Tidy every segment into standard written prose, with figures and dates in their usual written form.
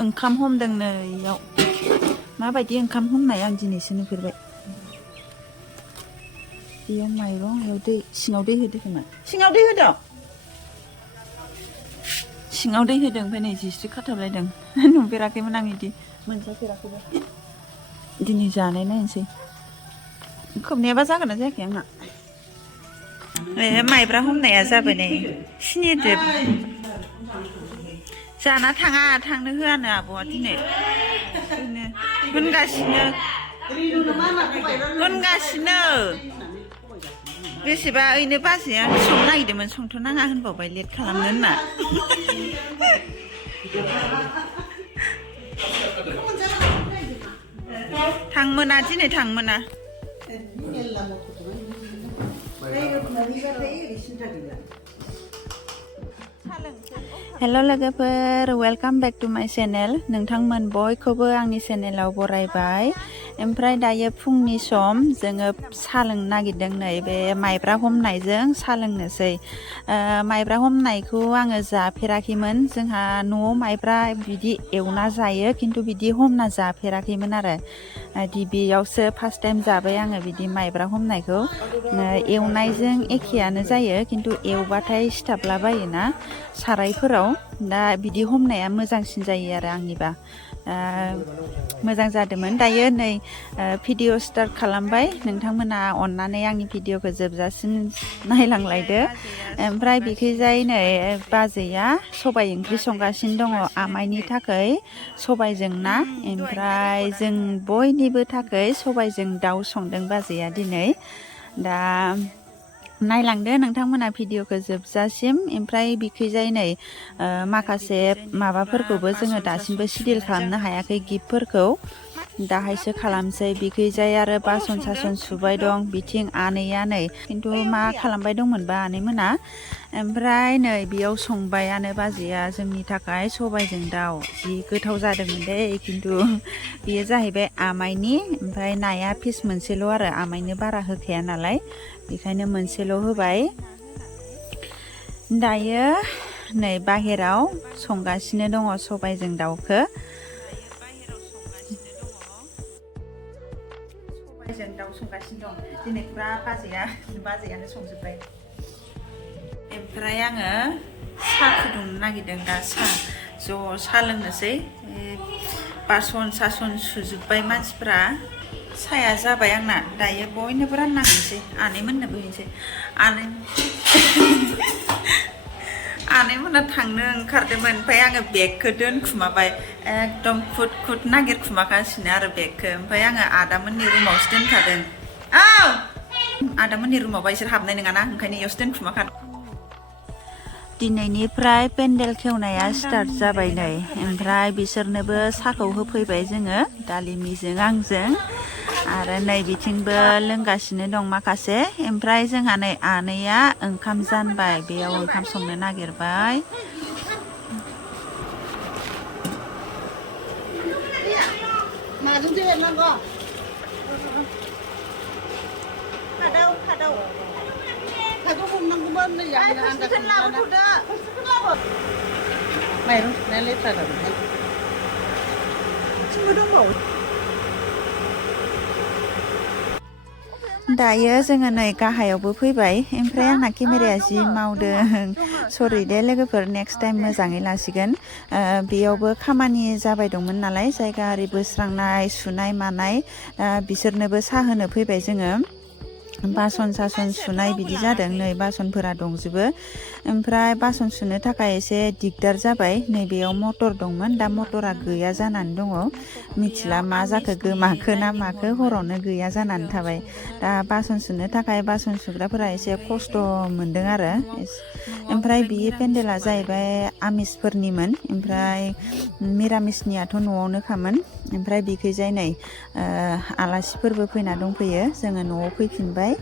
ओंखाम हमदों नै इयाव माबायदि ओंखाम हमनाय आं दिनैसो नुफेरबाय बेयो माइरं इयाव दै सिङाव दै होदो खोमा सिङाव दै होदो सिङाव दै होदों ओमफ्राय नै जिस्रि खाथाबलायदों नुफेराखैमोन आं इदि मोनजाफेराखैबो दिनै जानाय नायनोसै खोबनायाबा जागोन ना जायाखै आंना माइब्रा हमनाया जाबाय नै सिनिजों जाना थाङा थांनो होआनो आब'आ दिनै होनगासिनो बेसेबा ओइनो बाजैया संनो नागिरदोंमोन संथ' नाङा होनबावबाय लेट खालामनो होनना थांमोना दिनै थांमोना हेल' लोगोफोर वेलकाम बेक टु माय चेनेल नोंथांमोन बयखौबो आंनि चेनेलाव बरायबाय ओमफ्राय दायो फुंनि सम जोङो साहा लोंनो नागिरदों नै बे माइब्रा हमनायजों साहा लोंनोसै माइब्रा हमनायखौ आङो जाफेराखैमोन जोंहा न'आव माइब्रा बिदि एवना जायो खिन्थु बिदि हमना जाफेराखैमोन आरो गिबियावसो फार्स्ट टाइम जाबाय आङो बिदि माइब्रा हमनायखौ एवनायजों एखेयानो जायो खिन्थु एवबाथाय सिथाबला बायोना सारायफोराव दा बिदि हमनाया मोजांसिन जायो आरो आंनिबा मोजां जादोंमोन दायो नै भिडिअ स्टार्ट खालामबाय नोंथांमोना अननानै आंनि भिडिअखौ जोबजासिम नायलांलायदो ओमफ्राय बिखैजाय नै बाजैया सबाइ ओंख्रि संगासिनो दङ आमाइनि थाखाय सबाइजों ना ओमफ्राय जों बयनिबो थाखाय सबाइजों दाउ संदों बाजैया दिनै दा नायलांदो नोंथांमोना भिडिअखौ जोबजासिम ओमफ्राय बिखैजाय नै माखासे माबाफोरखौबो जोङो दासिमबो सिडिल खालामनो हायाखै गिफ्टफोरखौ दाहायसो खालामसै बिखैजाय आरो बासन सासन सुबाय दं बिथिं आनैया नै खिन्थु मा खालामबाय दंमोनबा आनैमोना ओमफ्राय नै बेयाव संबायानो बाजैया जोंनि थाखाय सबाइजों दाउ जि गोथाव जादोंमोन दे खिन्थु बेयो जाहैबाय आमाइनि ओमफ्राय नाया पिस मोनसेल' आरो आमाइनो बारा होखाया नालाय बेखायनो मोनसेल' होबाय दायो नै बाहेराव संगासिनो दङ सबाइजों दाउखौ सबाइजों दाउ संगासिनो दं दिनै फुरा बाजैयानो संजोब्बाय ओमफ्राय आङो साहा फुदुंनो नागिरदों दा साहा लोंनोसै बासन सासन सुजोब्बाय मानसिफ्रा साया जाबाय आंना दायो बयनोबो रानना होनोसै आनैमोननोबो हैनोसै आनैमोना थांनो ओंखारदोंमोन ओमफ्राय आङो बेगखौ दोनखुमाबाय एकदम खुद नागिरखुमागासिनो आरो बेगखौ ओमफ्राय आङो आदामोननि रुमावसो दोनखादों आदामोननि रुमावबा इसोर हाबनाय नङाना ओंखायनो इयावसो दोनखुमाखादों दिनैनिफ्राय पेन्डेल खेवनाया स्टार्ट जाबाय नै ओमफ्राय बिसोरनोबो साहाखौ होफैबाय जोङो दालिमिजों आंजों आरो नै बिथिंबो लोंगासिनो दं माखासे ओमफ्राय जोंहा नै आनैया ओंखाम जानबाय बेयाव ओंखाम संनो नागिरबाय माइरं सुनाया लेथ्रा जाबाय दायो जोङो नै गाहायावबो फैबाय ओमफ्राय आंना केमेराया जि मावदों सरि दे लोगोफोर नेक्स्ट टाइम मोजाङै लासिगोन बेयावबो खामानि जाबाय दंमोन नालाय जायगा आरि बोस्रांनाय सुनाय मानाय बिसोरनोबो साहा होनो फैबाय जोङो बासन सासन सुनाय बिदि जादों नै बासनफोरा दंजोबो ओमफ्राय बासन सुनो थाखाय एसे दिगदार जाबाय नैबेयाव मटर दंमोन दा मटरा गैया जानानै दङ मिथिला मा जाखो गोमाखो ना माखो हरावनो गैया जानानै थाबाय दा बासन सुनो थाखाय बासन सुग्राफोरा एसे खस्थ' मोनदों आरो ओमफ्राय बियो पेन्डेला जाहैबाय आमिसफोरनिमोन ओमफ्राय मिरामिसनियाथ' न'आवनोखामोन ओमफ्राय बिखैजाय नै आलासिफोरबो फैना दंफैयो जोङो न'आव फैफिनबाय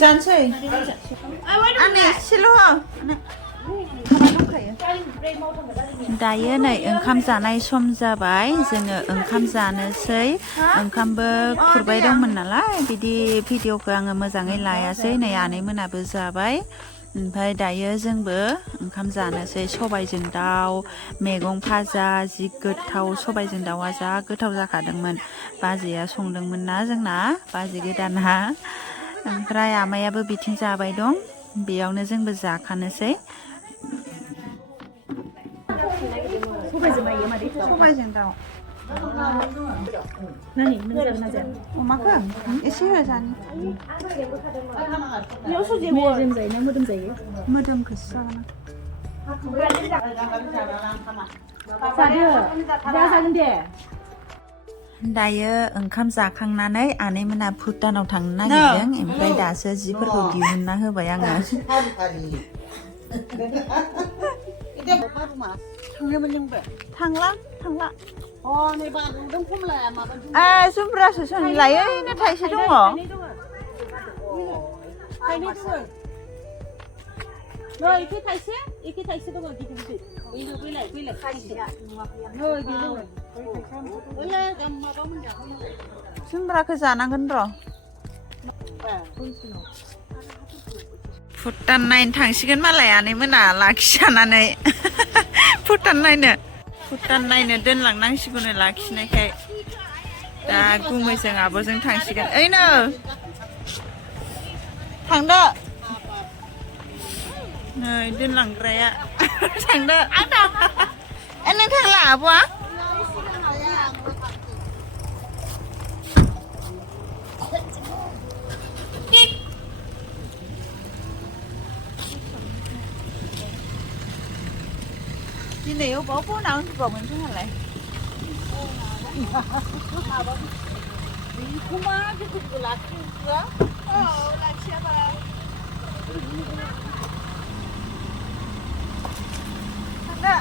जानोसै आंनि एसेल' दायो नै ओंखाम जानाय सम जाबाय जोङो ओंखाम जानोसै ओंखामबो खुरबाय दंमोन नालाय बिदि भिडिअखौ आङो मोजाङै लायासै नै आनैमोनाबो जाबाय ओमफ्राय दायो जोंबो ओंखाम जानोसै सबायजों दाउ मैगं भाजा जि गोथाव सबायजों दाउआ जा गोथाव जाखादोंमोन बाजैया संदोंमोन ना जोंना बाजै गोदाना ओमफ्राय आमायाबो बिथिं जाबाय दं बेयावनो जोंबो जाखानोसै सबायजों दाउ अमाखौ एसे हो जानि मेजेम जायोना मोदोम जायो मोदोमखौसो जागोन जागोन दे दायो ओंखाम जाखांनानै आनैमोना भुटानाव थांनो नागिरदों ओमफ्राय दासो जिफोरखौ दिहुनना होबाय आङो थांला थांला जुमब्रासो लायो ओइनो थाइसे दङ इखे थाइसे दङ गिदिर जुमब्राखौ जानांगोन र' भुटान नायनो थांसिगोन मालाय आनैमोना लाखिजानानै भुटान नायनो दोनलांनांसिगौनो लाखिनायखाय दा गुमैजों आब'जों थांसिगोन ओइनो थांदो नै दोनलांग्राया थांदो नों थांला आब'आ दिनै अबाव फना उन्दुबावगोन जोंहालाय मा गिदिरखौ लाखियो लाखियाबा थांदो